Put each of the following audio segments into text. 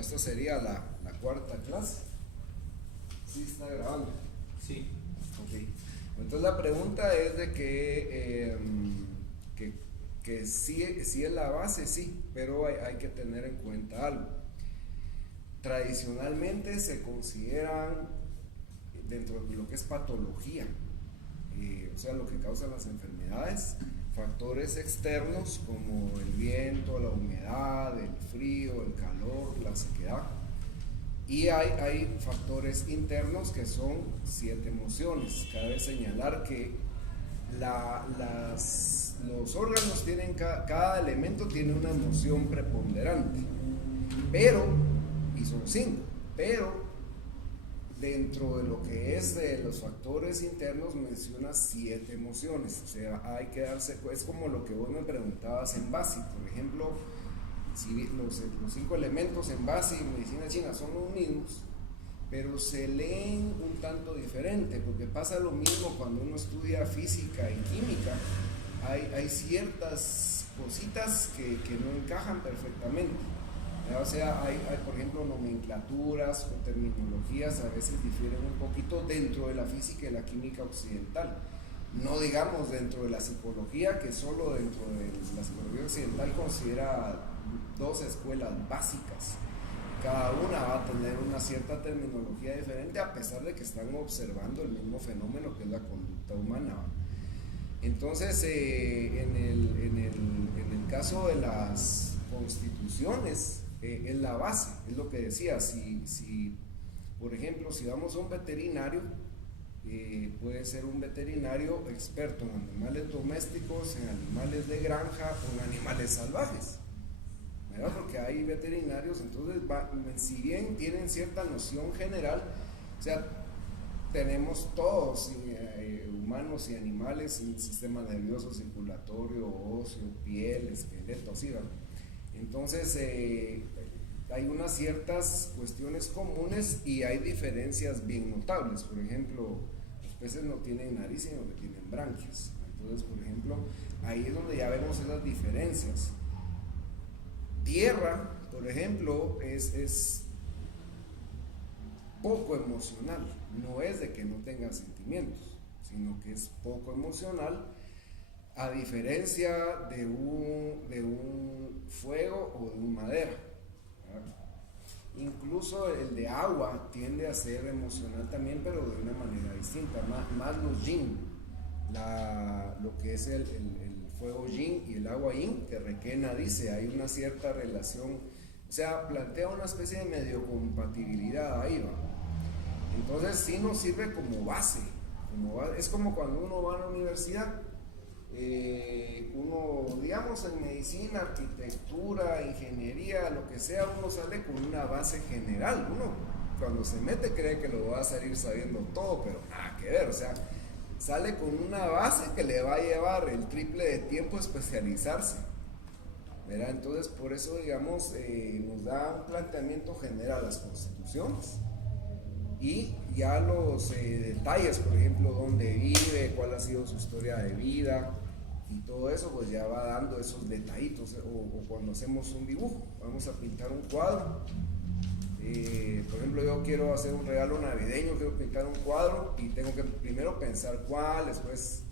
esta sería la cuarta clase. ¿Sí está grabando? Sí. Ok. Entonces la pregunta es de que sí es la base, sí, pero hay que tener en cuenta algo. Tradicionalmente se consideran dentro de lo que es patología, o sea, lo que causa las enfermedades, factores externos como el viento, la humedad, el frío, el calor, la sequedad. Y hay factores internos que son 7 emociones. Cabe señalar que los órganos tienen, cada elemento tiene una emoción preponderante, pero, y son 5, pero dentro de lo que es de los factores internos menciona 7 emociones. O sea, hay que darse, es como lo que vos me preguntabas en base, por ejemplo, si los 5 elementos en base y medicina china son los mismos, pero se leen un tanto diferente, porque pasa lo mismo cuando uno estudia física y química. Hay ciertas cositas que no encajan perfectamente. O sea, hay, por ejemplo, nomenclaturas o terminologías a veces difieren un poquito dentro de la física y la química occidental. No digamos dentro de la psicología, que solo dentro de la psicología occidental considera 2 escuelas básicas. Cada una va a tener una cierta terminología diferente, a pesar de que están observando el mismo fenómeno que es la conducta humana. Entonces, en el caso de las constituciones, es la base, es lo que decía. Si por ejemplo, si vamos a un veterinario, puede ser un veterinario experto en animales domésticos, en animales de granja o en animales salvajes, ¿verdad? Porque hay veterinarios, entonces si bien tienen cierta noción general, o sea, tenemos todos, humanos y animales, un sistema nervioso, circulatorio, óseo, piel, esqueleto, así, ¿verdad? Entonces hay unas ciertas cuestiones comunes y hay diferencias bien notables. Por ejemplo, los peces no tienen nariz, sino que tienen branquias. Entonces, por ejemplo, ahí es donde ya vemos esas diferencias. Tierra, por ejemplo, es poco emocional. No es de que no tenga sentimientos, sino que es poco emocional, a diferencia de un fuego o de un madera, ¿verdad? Incluso el de agua tiende a ser emocional también, pero de una manera distinta, más los yin, lo que es el fuego yin y el agua yin, que Requena dice, hay una cierta relación, o sea, plantea una especie de medio compatibilidad ahí, ¿va? Entonces sí nos sirve como base, es como cuando uno va a la universidad. Uno, digamos, en medicina, arquitectura, ingeniería, lo que sea, uno sale con una base general. Uno cuando se mete cree que lo va a salir sabiendo todo, pero nada que ver. O sea, sale con una base que le va a llevar el triple de tiempo especializarse, ¿verdad? Entonces, por eso, digamos, nos da un planteamiento general las constituciones. Y ya los detalles, por ejemplo, dónde vive, cuál ha sido su historia de vida y todo eso, pues ya va dando esos detallitos. O cuando hacemos un dibujo, vamos a pintar un cuadro. Por ejemplo, yo quiero hacer un regalo navideño, quiero pintar un cuadro y tengo que primero pensar cuál, después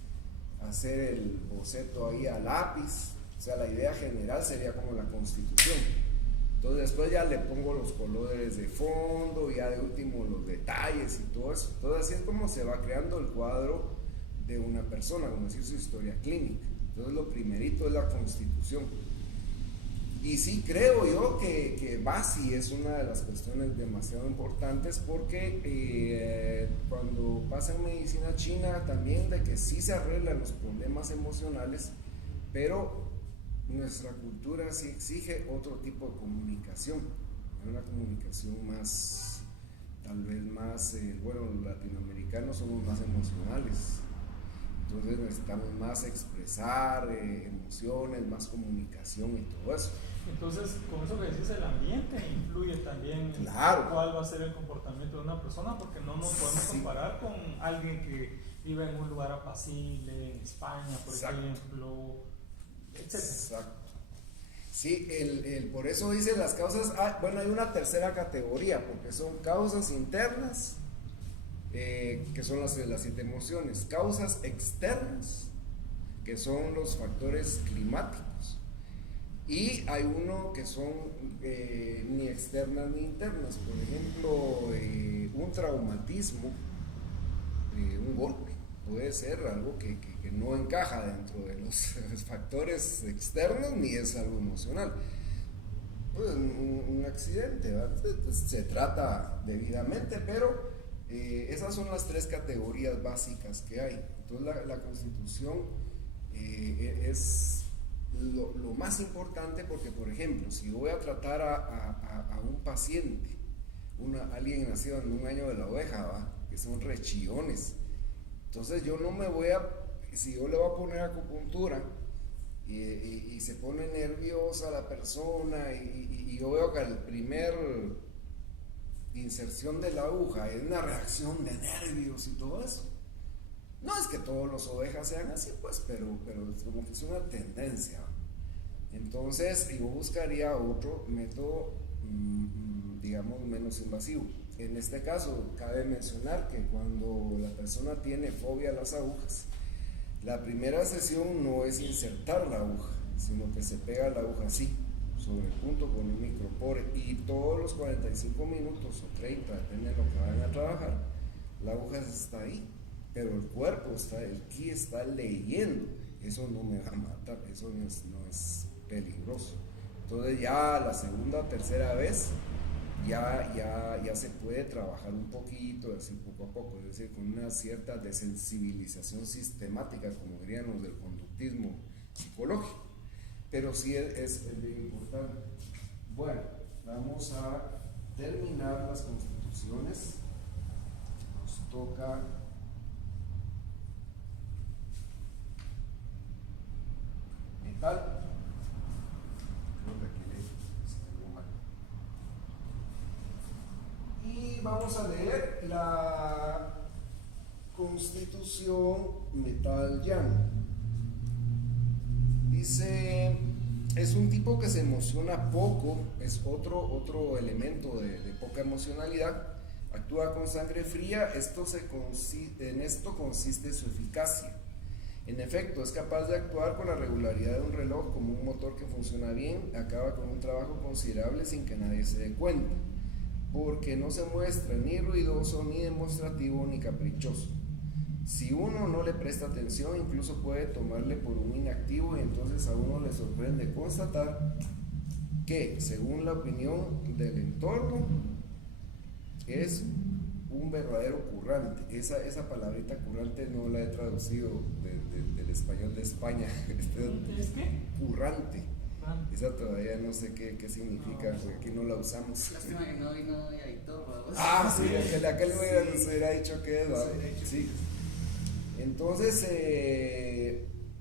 hacer el boceto ahí a lápiz. O sea, la idea general sería como la constitución. Entonces después ya le pongo los colores de fondo, ya de último los detalles y todo eso. Entonces así es como se va creando el cuadro de una persona, como decir su historia clínica. Entonces lo primerito es la constitución. Y sí creo yo que Basi es una de las cuestiones demasiado importantes, porque cuando pasa en medicina china también de que sí se arreglan los problemas emocionales, pero nuestra cultura sí exige otro tipo de comunicación, una comunicación más, tal vez más, bueno, los latinoamericanos somos más emocionales, entonces necesitamos más expresar emociones, más comunicación y todo eso. Entonces, con eso que decís, el ambiente influye también en Claro. cuál va a ser el comportamiento de una persona, porque no nos podemos comparar con alguien que vive en un lugar apacible, en España, por Exacto. ejemplo, etc. Exacto. Sí, por eso dice las causas, bueno, hay una tercera categoría, porque son causas internas, que son las 7 emociones, causas externas, que son los factores climáticos, y hay uno que son ni externas ni internas, por ejemplo, un traumatismo, un golpe, puede ser algo que no encaja dentro de los factores externos ni es algo emocional. Pues un accidente, ¿verdad? Se trata debidamente, pero esas son las 3 categorías básicas que hay. Entonces la Constitución es lo más importante, porque, por ejemplo, si yo voy a tratar a un paciente, alguien nacido en un año de la oveja, ¿va? Que son rechillones, entonces yo no me voy a, si yo le voy a poner acupuntura y se pone nerviosa la persona y yo veo que al primer inserción de la aguja es una reacción de nervios y todo eso. No es que todos los ovejas sean así, pues, pero es como que es una tendencia. Entonces yo buscaría otro método, digamos, menos invasivo. En este caso, cabe mencionar que cuando la persona tiene fobia a las agujas, la primera sesión no es insertar la aguja, sino que se pega la aguja así, sobre el punto con un micropore, y todos los 45 minutos o 30, depende de lo que vayan a trabajar, la aguja está ahí, pero el cuerpo el ki está leyendo. Eso no me va a matar, eso no es peligroso. Entonces ya la segunda o tercera vez ya se puede trabajar un poquito, así poco a poco, es decir, con una cierta desensibilización sistemática, como dirían los del conductismo psicológico, pero sí es bien importante. Bueno, vamos a terminar las constituciones. Nos toca metal. Y vamos a leer la Constitución Metal Yang. Dice, es un tipo que se emociona poco, es otro elemento de poca emocionalidad, actúa con sangre fría, en esto consiste su eficacia. En efecto, es capaz de actuar con la regularidad de un reloj como un motor que funciona bien, acaba con un trabajo considerable sin que nadie se dé cuenta, porque no se muestra ni ruidoso, ni demostrativo, ni caprichoso. Si uno no le presta atención, incluso puede tomarle por un inactivo, y entonces a uno le sorprende constatar que, según la opinión del entorno, es un verdadero currante. Esa palabrita currante no la he traducido del español de España. ¿Es qué? Currante. Esa todavía no sé qué significa, porque aquí no la usamos. Lástima que no vino Aitor, ¿verdad? Sí, aquel nos hubiera dicho que es, ¿verdad? Sí. Entonces,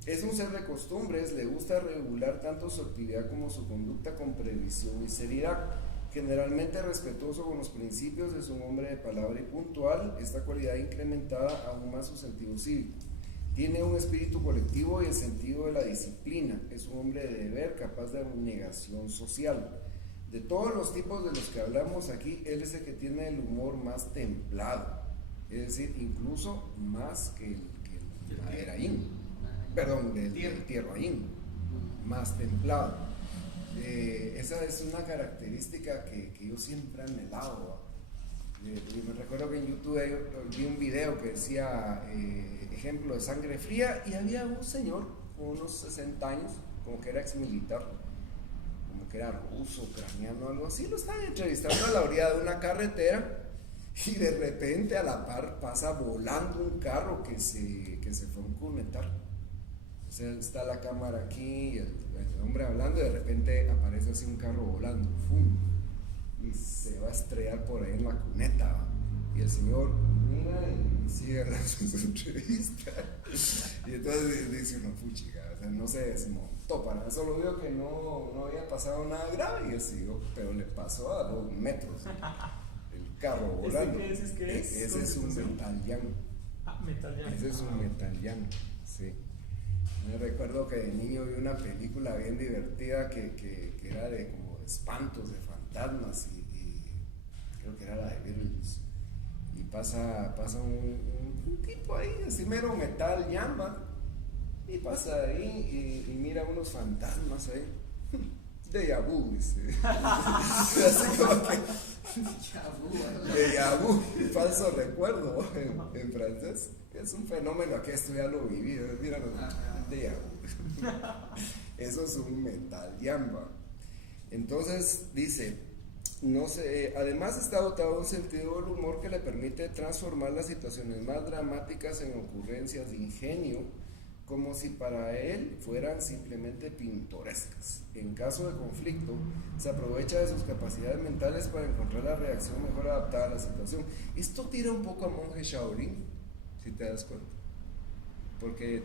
es un ser de costumbres, le gusta regular tanto su actividad como su conducta con previsión y seriedad. Generalmente respetuoso con los principios, es un hombre de palabra y puntual. Esta cualidad incrementada aún más su sentido cívico. Tiene un espíritu colectivo y el sentido de la disciplina. Es un hombre de deber, capaz de abnegación social. De todos los tipos de los que hablamos aquí, él es el que tiene el humor más templado. Es decir, incluso más que el Tierraín. Perdón, del Tierraín. Más templado. Esa es una característica que yo siempre he anhelado. Me recuerdo que en YouTube vi un video que decía ejemplo de sangre fría, y había un señor con unos 60 años, como que era ex militar, como que era ruso, ucraniano, algo así. Lo estaban entrevistando a la orilla de una carretera, y de repente a la par pasa volando un carro que se fue a incrementar. O sea, está la cámara aquí, el hombre hablando, y de repente aparece así un carro volando, ¡fum! Y se va a estrellar por ahí en la cuneta, ¿va? Y el señor mira y sigue su entrevista, y entonces dice uno, puchica, o sea, no se desmontó para eso, lo vio que no había pasado nada grave, y él siguió, pero le pasó a 2 metros el carro volando. ¿Qué dices que es? Ese es un Metal Yang. Metal Yang. Ese es un Metal Yang, sí. Me recuerdo que de niño vi una película bien divertida que era de como de espantos, de fantasmas y creo que era la de Beetlejuice. Y pasa un tipo ahí, así mero metal, llama, y pasa ahí y mira unos fantasmas ahí. Déjà vu, dice. Así como que déjà vu, falso recuerdo en francés. Es un fenómeno que esto ya lo viví. Mira, déjà vu. Eso es un metal llama. Entonces dice, no sé, además está dotado de un sentido del humor que le permite transformar las situaciones más dramáticas en ocurrencias de ingenio, como si para él fueran simplemente pintorescas. En caso de conflicto, se aprovecha de sus capacidades mentales para encontrar la reacción mejor adaptada a la situación. Esto tira un poco a monje Shaolin, si te das cuenta, porque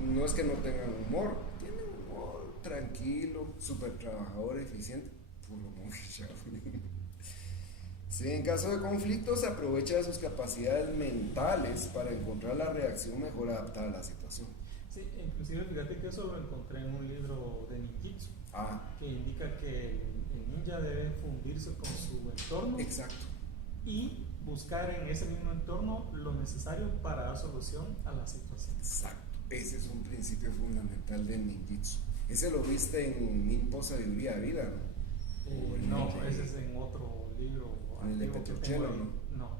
no es que no tengan humor, tienen humor tranquilo, súper trabajador, eficiente, puro monje Shaolin. Sí, en caso de conflicto se aprovecha de sus capacidades mentales para encontrar la reacción mejor adaptada a la situación. Sí, inclusive fíjate que eso lo encontré en un libro de ninjitsu, que indica que el ninja debe fundirse con su entorno. Exacto. Y buscar en ese mismo entorno lo necesario para dar solución a la situación. Exacto, ese es un principio fundamental del ninjitsu. Ese lo viste en Ninpo Sabiduría de Vida, ¿no? No, ese es en otro libro. En el de Petrochelo, ¿no?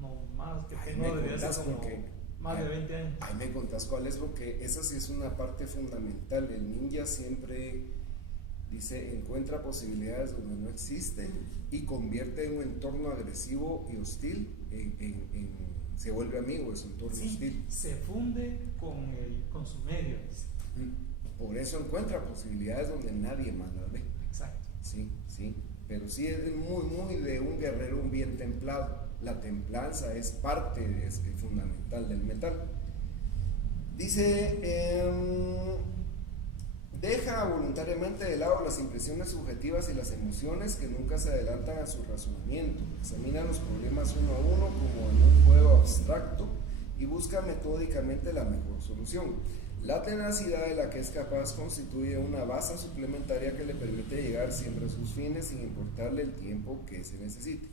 No, más que tengo desde hace como más de 20 años. Ahí me contás cuál es, porque esa sí es una parte fundamental. El ninja siempre dice, encuentra posibilidades donde no existen y convierte un entorno agresivo y hostil se vuelve amigo de su entorno hostil. Se funde con su medio. Por eso encuentra posibilidades donde nadie más las ve. Exacto. Sí, pero sí es muy de un guerrero bien templado. La templanza es parte fundamental del metal. Dice, deja voluntariamente de lado las impresiones subjetivas y las emociones que nunca se adelantan a su razonamiento. Examina los problemas uno a uno como en un juego abstracto y busca metódicamente la mejor solución. La tenacidad de la que es capaz constituye una base suplementaria que le permite llegar siempre a sus fines sin importarle el tiempo que se necesite.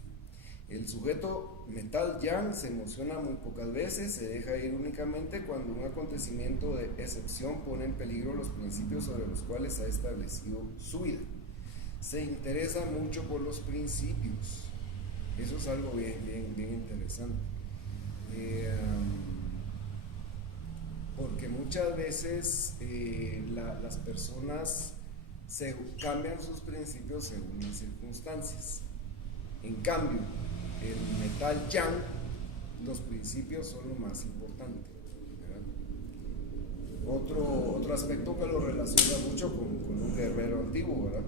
El sujeto metal yang se emociona muy pocas veces, se deja ir únicamente cuando un acontecimiento de excepción pone en peligro los principios sobre los cuales ha establecido su vida. Se interesa mucho por los principios. Eso es algo bien interesante. Porque muchas veces las personas cambian sus principios según las circunstancias. En cambio, el metal yang, los principios son lo más importante, ¿verdad? Otro aspecto que lo relaciona mucho con un guerrero antiguo, ¿verdad?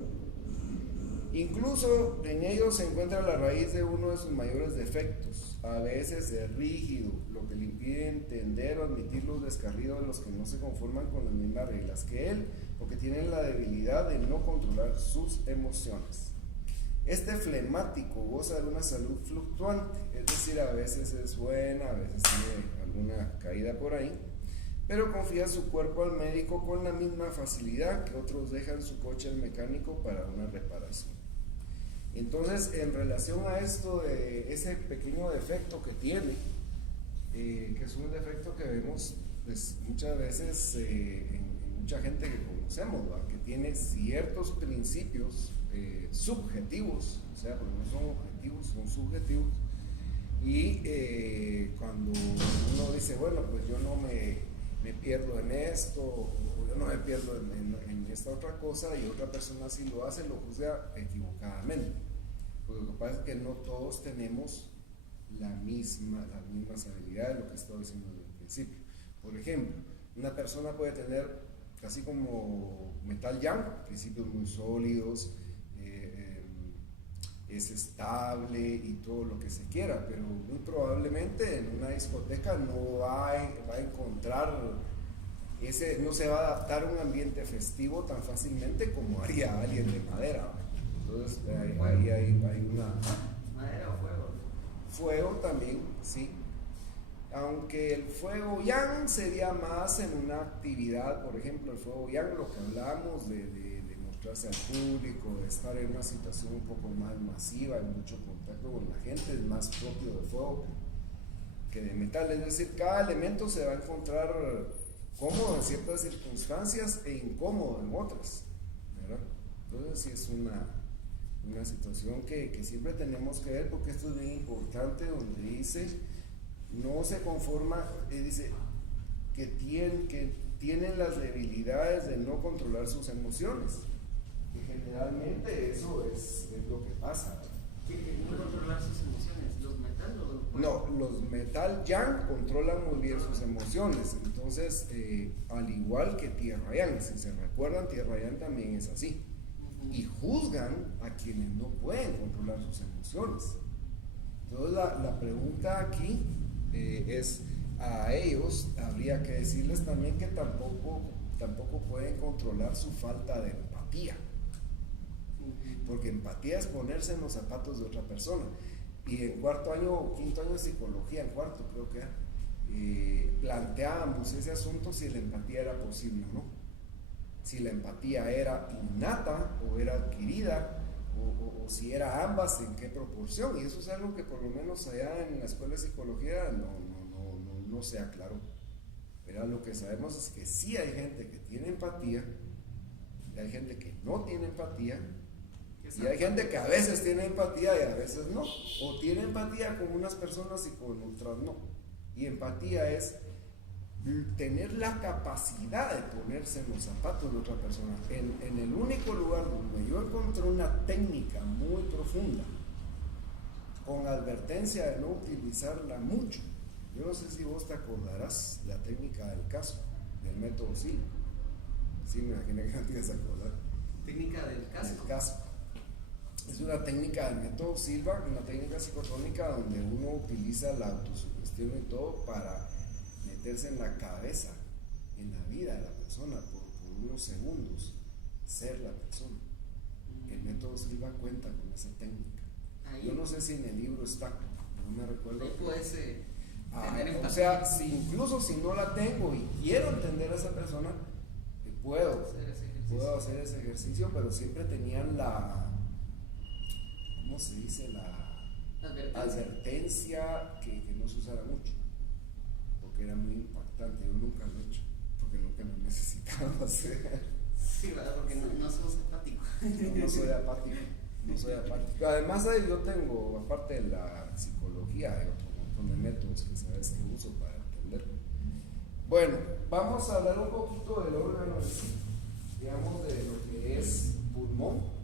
Incluso en ellos se encuentra la raíz de uno de sus mayores defectos. A veces es rígido, lo que le impide entender o admitir los descarrios de los que no se conforman con las mismas reglas que él, porque tienen la debilidad de no controlar sus emociones. Este flemático goza de una salud fluctuante, es decir, a veces es buena, a veces tiene alguna caída por ahí, pero confía su cuerpo al médico con la misma facilidad que otros dejan su coche al mecánico para una reparación. Entonces, en relación a esto de ese pequeño defecto que tiene, que es un defecto que vemos pues, muchas veces en mucha gente que conocemos, ¿verdad? Que tiene ciertos principios subjetivos, o sea, porque no son objetivos, son subjetivos, y cuando uno dice, bueno, pues yo no me pierdo en esto, o yo no me pierdo en esta otra cosa, y otra persona sí lo hace, lo juzga equivocadamente, porque lo que pasa es que no todos tenemos las mismas habilidades, lo que estaba diciendo desde el principio. Por ejemplo, una persona puede tener, casi como metal yang, principios muy sólidos, es estable y todo lo que se quiera, pero muy probablemente en una discoteca no va a encontrar no se va a adaptar a un ambiente festivo tan fácilmente como haría alguien de madera. Entonces ahí hay una... ¿Madera o fuego? Fuego también, sí. Aunque el fuego yang sería más en una actividad, por ejemplo, el fuego yang, lo que hablábamos de mostrarse al público, de estar en una situación un poco más masiva, en mucho contacto con la gente, es más propio del fuego que de metal. Es decir, cada elemento se va a encontrar cómodo en ciertas circunstancias e incómodo en otras, ¿verdad? Entonces sí es una situación que siempre tenemos que ver, porque esto es bien importante, donde dice no se conforma, dice que tienen las debilidades de no controlar sus emociones, que generalmente eso es lo que pasa. ¿No controlar sus emociones? ¿Los metal o...? No, los metal yang controlan muy bien sus emociones. Entonces, al igual que tierra yang, si se recuerdan, tierra yang también es así. Y juzgan a quienes no pueden controlar sus emociones. Entonces la pregunta aquí es, a ellos habría que decirles también que tampoco pueden controlar su falta de empatía, porque empatía es ponerse en los zapatos de otra persona. Y en cuarto año, quinto año de psicología, en cuarto creo que planteábamos ese asunto, si la empatía era posible o no, si la empatía era innata o era adquirida, o si era ambas, en qué proporción. Y eso es algo que por lo menos allá en la escuela de psicología no se aclaró. Pero lo que sabemos es que sí hay gente que tiene empatía, y hay gente que no tiene empatía, y hay gente que a veces tiene empatía y a veces no, o tiene empatía con unas personas y con otras no. Y empatía es tener la capacidad de ponerse en los zapatos de otra persona. En el único lugar donde yo encontré una técnica muy profunda, con advertencia de no utilizarla mucho, yo no sé si vos te acordarás la técnica del caso, del método Silva. Sí, me imagino que no te ibas a acordar. ¿Técnica del caso? Del caso. Es una técnica del método Silva, una técnica psicotónica donde uno utiliza la autosugestión y todo para meterse en la cabeza, en la vida de la persona por unos segundos, ser la persona. El método Silva cuenta con esa técnica. Yo no sé si en el libro está, no me recuerdo. O sea, incluso si no la tengo y quiero entender a esa persona, puedo hacer ese ejercicio, pero siempre tenían ¿cómo se dice? La advertencia que no se usara mucho, porque era muy impactante. Yo nunca lo he hecho, porque nunca lo necesitaba hacer. Sí, ¿verdad? Porque no somos apáticos. No soy apático. Además, yo tengo, aparte de la psicología, hay otro montón de métodos que sabes que uso para entender. Bueno, vamos a hablar un poquito del órgano, digamos, de lo que es pulmón.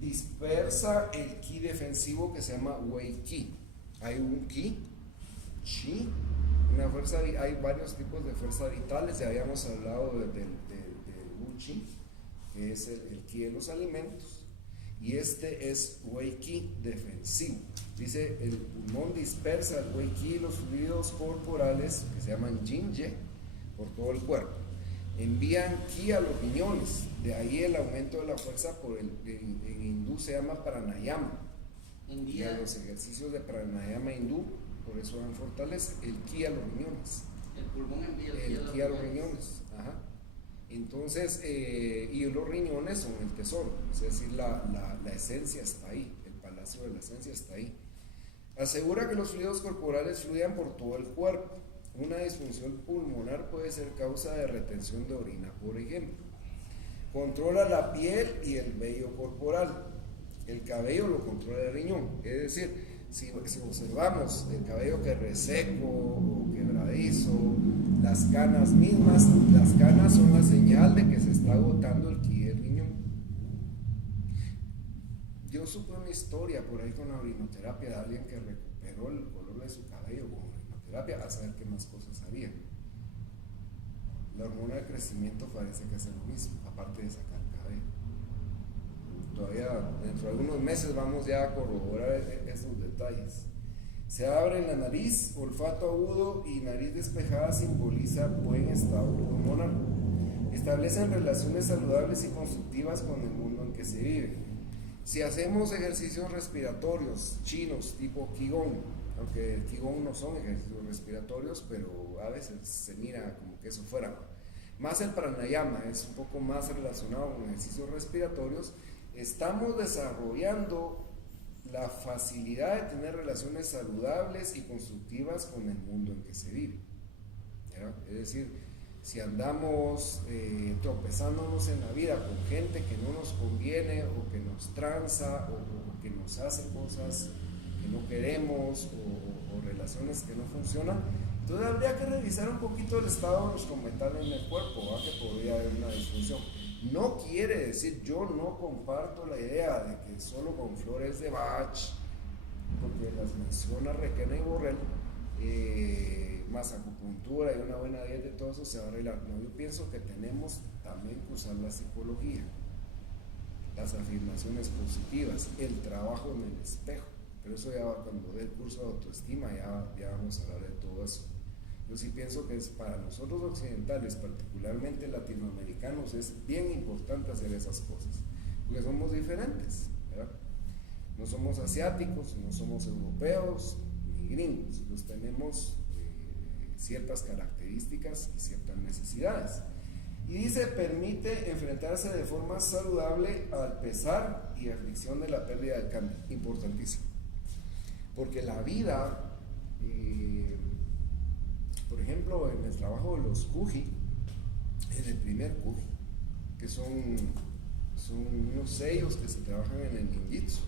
Dispersa el ki defensivo que se llama Wei Qi. Hay un ki, Qi, una fuerza, hay varios tipos de fuerzas vitales. Ya habíamos hablado del Wu Qi, que es el ki de los alimentos, y este es Wei Qi defensivo. Dice, el pulmón dispersa el Wei Qi y los fluidos corporales que se llaman Yin Ye por todo el cuerpo. Envían ki a los riñones, de ahí el aumento de la fuerza en hindú se llama pranayama. Y a los ejercicios de pranayama hindú, por eso dan fortaleza, el ki a los riñones. El pulmón envía el ki a los riñones. Ajá. Entonces, y los riñones son el tesoro, es decir, la esencia está ahí, el palacio de la esencia está ahí. Asegura que los fluidos corporales fluyan por todo el cuerpo. Una disfunción pulmonar puede ser causa de retención de orina, por ejemplo. Controla la piel y el vello corporal. El cabello lo controla el riñón. Es decir, si observamos el cabello que es reseco o quebradizo, las canas mismas, las canas son la señal de que se está agotando el ki del riñón. Yo supe una historia por ahí con la orinoterapia de alguien que recuperó el color de su cabello con orinoterapia, a saber qué más cosas había. La hormona de crecimiento parece que hace lo mismo, aparte de sacar cabello. Todavía dentro de algunos meses vamos ya a corroborar esos detalles. Se abre la nariz, olfato agudo y nariz despejada simboliza buen estado pulmonar. Establecen relaciones saludables y constructivas con el mundo en que se vive. Si hacemos ejercicios respiratorios chinos tipo Qigong, aunque Qigong no son ejercicios respiratorios, pero a veces se mira como que eso fuera. Más el pranayama es un poco más relacionado con ejercicios respiratorios. Estamos desarrollando la facilidad de tener relaciones saludables y constructivas con el mundo en que se vive, ¿ya? Es decir, si andamos tropezándonos en la vida con gente que no nos conviene o que nos tranza o que nos hace cosas que no queremos o relaciones que no funcionan, entonces habría que revisar un poquito el estado de nuestro metal en el cuerpo, ¿va? Que podría haber una disfunción. No quiere decir, yo no comparto la idea de que solo con flores de Bach, porque las menciona Requena y Borrell, más acupuntura y una buena dieta y todo eso se va a arreglar. No, yo pienso que tenemos también que usar la psicología, las afirmaciones positivas, el trabajo en el espejo, pero eso ya cuando dé el curso de autoestima ya vamos a hablar de todo eso. Yo sí pienso que es para nosotros occidentales, particularmente latinoamericanos, es bien importante hacer esas cosas, porque somos diferentes, ¿verdad? No somos asiáticos, no somos europeos ni gringos, pues tenemos ciertas características y ciertas necesidades. Y dice, permite enfrentarse de forma saludable al pesar y aflicción de la pérdida del cambio. Importantísimo. Porque la vida, por ejemplo, en el trabajo de los Kuji, en el primer Kuji, que son unos sellos que se trabajan en el ninjitsu,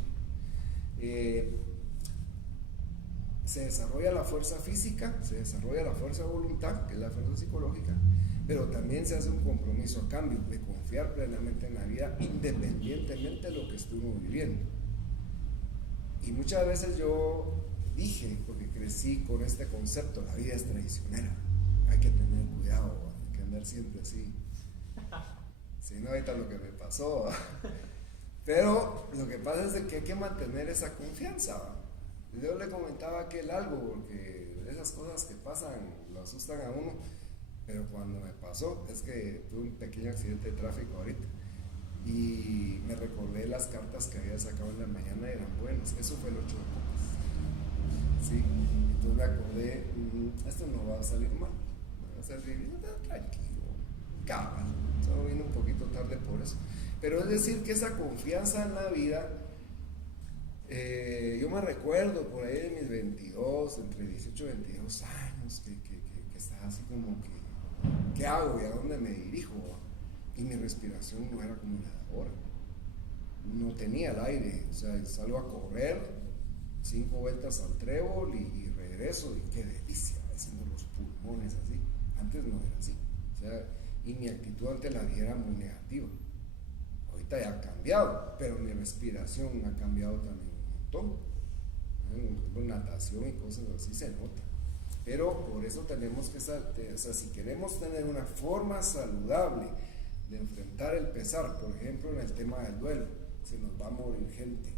se desarrolla la fuerza física, se desarrolla la fuerza de voluntad, que es la fuerza psicológica, pero también se hace un compromiso a cambio de confiar plenamente en la vida independientemente de lo que esté uno viviendo. Y muchas veces yo dije, porque crecí con este concepto, la vida es traicionera, hay que tener cuidado, hay que andar siempre así, si no ahorita lo que me pasó, pero lo que pasa es que hay que mantener esa confianza. Yo le comentaba a aquel algo, porque esas cosas que pasan lo asustan a uno, pero cuando me pasó, es que tuve un pequeño accidente de tráfico ahorita, y me recordé las cartas que había sacado en la mañana y eran buenas. Eso fue el 8 de copas. Sí, entonces me acordé, esto no va a salir mal, va a salir bien, tranquilo, cabal. Solo vine un poquito tarde por eso. Pero es decir, que esa confianza en la vida, yo me recuerdo por ahí de mis 22, entre 18 y 22 años, que estaba así como que, ¿qué hago y a dónde me dirijo? Y mi respiración no era como la de ahora, no tenía el aire, o sea, salgo a correr 5 vueltas al trébol y regreso, y qué delicia, haciendo los pulmones así. Antes no era así, o sea, y mi actitud ante la vida era muy negativa. Ahorita ya ha cambiado, pero mi respiración ha cambiado también un montón. Con natación y cosas así se nota. Pero por eso tenemos que, o sea, si queremos tener una forma saludable de enfrentar el pesar, por ejemplo en el tema del duelo, se nos va a morir gente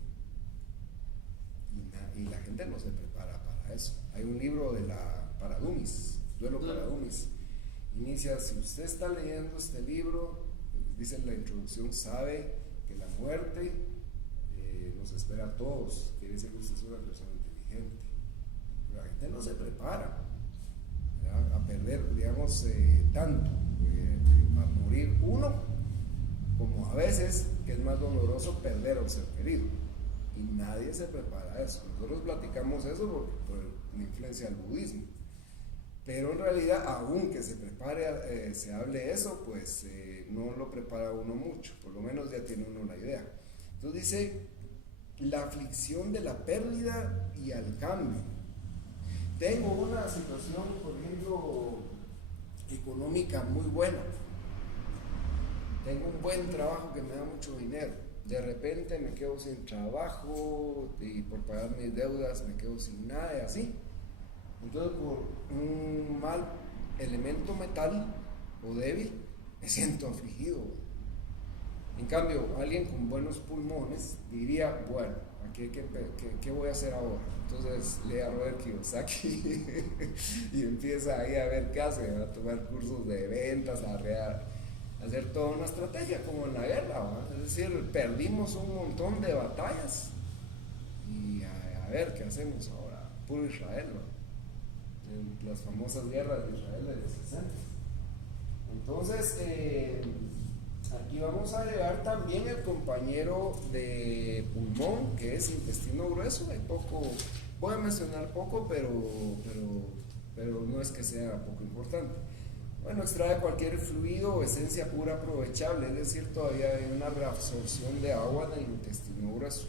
y la gente no se prepara para eso. Hay un libro de para dummies, Duelo para Dummies. Inicia, si usted está leyendo este libro, dice en la introducción, sabe que la muerte nos espera a todos, quiere decir que usted es una persona inteligente. Pero la gente no se prepara, ¿verdad?, a perder, digamos, tanto, a morir uno, como a veces, que es más doloroso perder a un ser querido. Y nadie se prepara a eso. Nosotros platicamos eso por la influencia del budismo. Pero en realidad, aunque se prepare, se hable eso, pues no lo prepara uno mucho, por lo menos ya tiene uno la idea. Entonces dice, la aflicción de la pérdida y al cambio. Tengo una situación, por ejemplo, económica muy buena. Tengo un buen trabajo que me da mucho dinero. De repente me quedo sin trabajo y por pagar mis deudas me quedo sin nada y así. Entonces, por un mal elemento metal o débil, me siento afligido. En cambio, alguien con buenos pulmones diría, bueno, aquí ¿qué voy a hacer ahora? Entonces lee a Robert Kiyosaki y empieza ahí a ver qué hace, a tomar cursos de ventas, a hacer toda una estrategia como en la guerra, ¿verdad? Es decir, perdimos un montón de batallas y a ver qué hacemos ahora. puro Israel, en las famosas guerras de Israel de los 60. Entonces, aquí vamos a agregar también el compañero de pulmón, que es intestino grueso. Hay poco, voy a mencionar poco, pero no es que sea poco importante. Bueno, extrae cualquier fluido o esencia pura aprovechable, es decir, todavía hay una reabsorción de agua en el intestino grueso.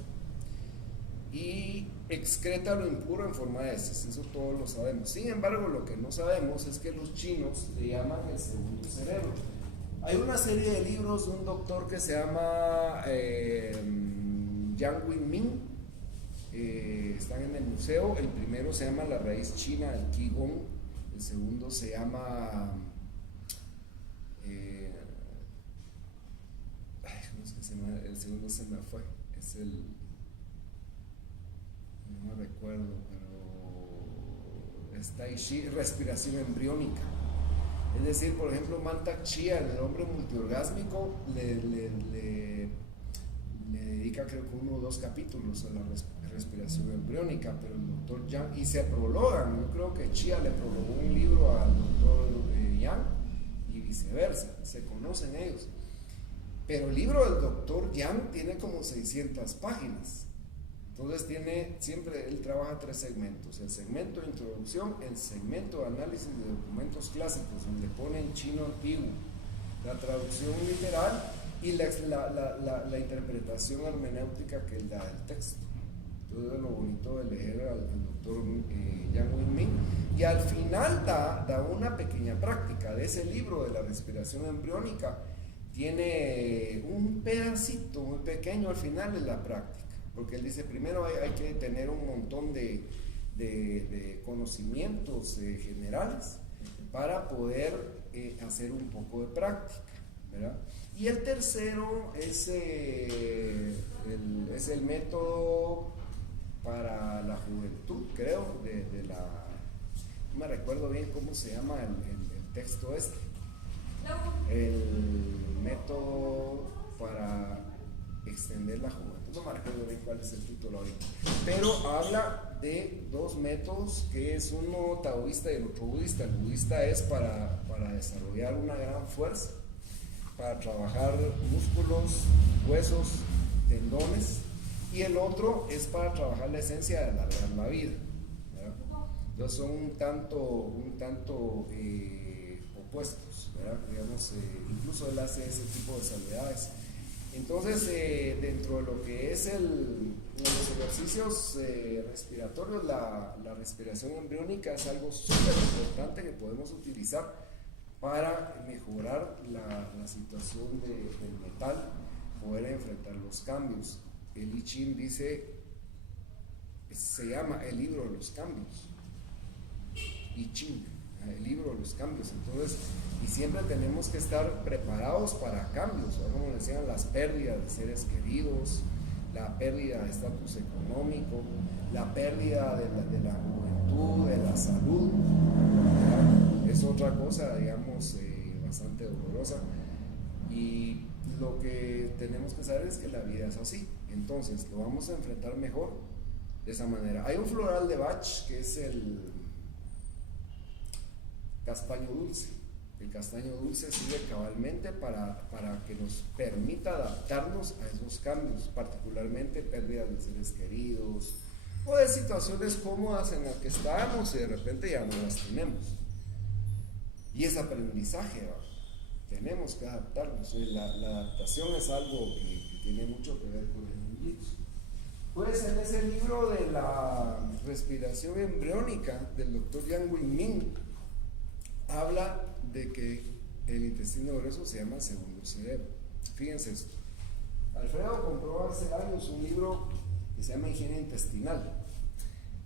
Y excreta lo impuro en forma de heces, eso todos lo sabemos. Sin embargo, lo que no sabemos es que los chinos le llaman el segundo cerebro. Hay una serie de libros de un doctor que se llama Yang Wing-Min, están en el museo. El primero se llama La raíz china del Qigong, el segundo se llama ¿cómo es que se llama? El segundo se me fue, es el, no me recuerdo, pero es Tai Chi, respiración embriónica. Es decir, por ejemplo, Mantak Chia, el hombre multiorgásmico, le dedica creo que 1 o 2 capítulos a la respiración embriónica, pero el doctor Yang, y se prologan, yo creo que Chia le prologó un libro al doctor Yang y viceversa, se conocen ellos. Pero el libro del doctor Yang tiene como 600 páginas. Entonces siempre él trabaja 3 segmentos: el segmento de introducción, el segmento de análisis de documentos clásicos, donde pone en chino antiguo la traducción literal y la interpretación hermenéutica que él da del texto. Entonces es lo bonito de leer al doctor Yang Wing-Min, y al final da una pequeña práctica de ese libro de la respiración embriónica. Tiene un pedacito muy pequeño al final de la práctica, porque él dice, primero hay que tener un montón de conocimientos generales para poder hacer un poco de práctica, ¿verdad? Y el tercero es el método para la juventud, creo, no me recuerdo bien cómo se llama el texto este, el método para extender la juventud. No me recuerdo bien cuál es el título ahorita, pero habla de 2 métodos, que es uno taoísta y el otro budista. El budista es para desarrollar una gran fuerza, para trabajar músculos, huesos, tendones, y el otro es para trabajar la esencia de alargar la vida, ¿verdad? Entonces son un tanto opuestos, ¿verdad? Digamos, incluso él hace ese tipo de salvedades. Entonces, dentro de lo que es los ejercicios respiratorios, la respiración embriónica es algo súper importante que podemos utilizar para mejorar la situación del metal, poder enfrentar los cambios. El I Ching dice, se llama el libro de los cambios, I Ching, el libro de los cambios. Entonces, y siempre tenemos que estar preparados para cambios, ¿verdad? Como decían, las pérdidas de seres queridos, la pérdida de estatus económico, la pérdida de la juventud, de la salud, ¿verdad? Es otra cosa, digamos, bastante dolorosa. Y lo que tenemos que saber es que la vida es así. Entonces lo vamos a enfrentar mejor de esa manera. Hay un floral de Bach que es el castaño dulce. El castaño dulce sirve cabalmente para que nos permita adaptarnos a esos cambios, particularmente pérdidas de seres queridos o de situaciones cómodas en las que estábamos y de repente ya no las tenemos. Y es aprendizaje, ¿verdad? Tenemos que adaptarnos. La adaptación es algo que tiene mucho que ver con el jiu-jitsu. Pues en ese libro de la respiración embriónica del doctor Yang Wing-Min habla de que el intestino grueso se llama segundo cerebro. Fíjense esto. Alfredo compró hace años un libro que se llama Higiene Intestinal,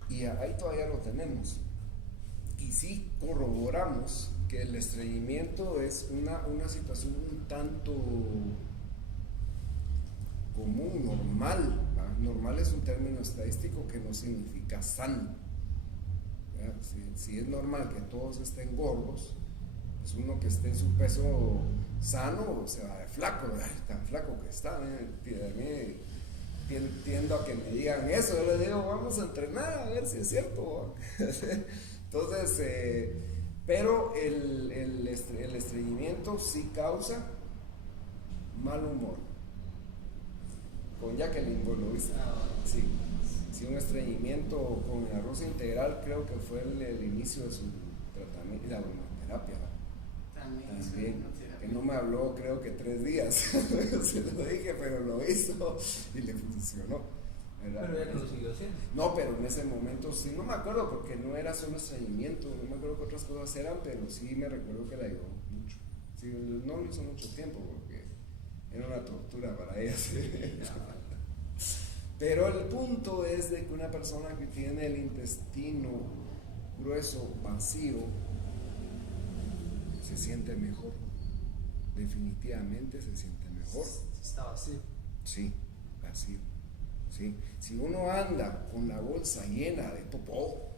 y ahí todavía lo tenemos. Y sí corroboramos que el estreñimiento es una situación un tanto común, normal, ¿verdad? Normal es un término estadístico que no significa sano. Si es normal que todos estén gordos, pues uno que esté en su peso sano se va a ver flaco, ¿verdad? Tan flaco que está, tiendo a que me digan eso. Yo les digo, vamos a entrenar a ver si es cierto. Entonces, pero el estreñimiento sí causa mal humor. Con Jacqueline, vos lo viste. Sí. Sí, un estreñimiento con el arroz integral creo que fue el inicio de su tratamiento, la aromaterapia. También. Que no me habló creo que 3 días. Se lo dije, pero lo hizo y le funcionó. ¿Verdad? Pero ya no lo siguió haciendo. No, pero en ese momento sí, no me acuerdo porque no era solo estreñimiento, no me acuerdo qué otras cosas eran, pero sí me recuerdo que la ayudó mucho. Sí, no lo hizo mucho tiempo porque era una tortura para ella. ¿Sí? Pero el punto es de que una persona que tiene el intestino grueso, vacío, se siente mejor. Definitivamente se siente mejor. Está vacío. Sí, vacío. ¿Sí? Si uno anda con la bolsa llena de popó,